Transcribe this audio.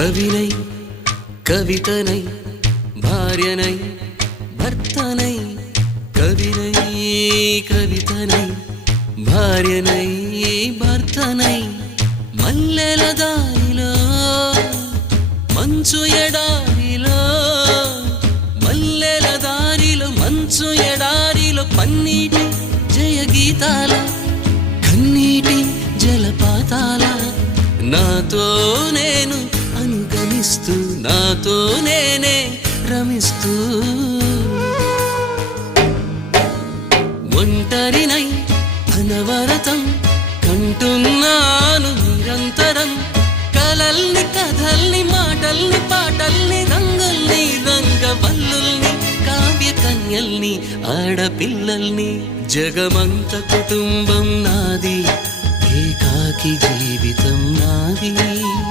కవినై కవితనై భార్యనై భర్తనై కవినై కవితనై భార్యనై భర్తనై మల్లెల దారిలో మంచు ఎడారిలో మల్లెల దారిలో మంచు ఎడారిలో పన్నీటి జయ గీతాల కన్నీటి జలపాతాల నాతో నేను అనుగమిస్తూ నాతో నేనే రమిస్తూ ఒంటరినై అనవరతం కంటున్నాను నిరంతరం కలల్ని కథల్ని మాటల్ని పాటల్ని రంగుల్ని రంగవల్లుల్ని కావ్య కన్యల్ని ఆడపిల్లల్ని జగమంత కుటుంబం నాది ఏకాకి జీవితం నాది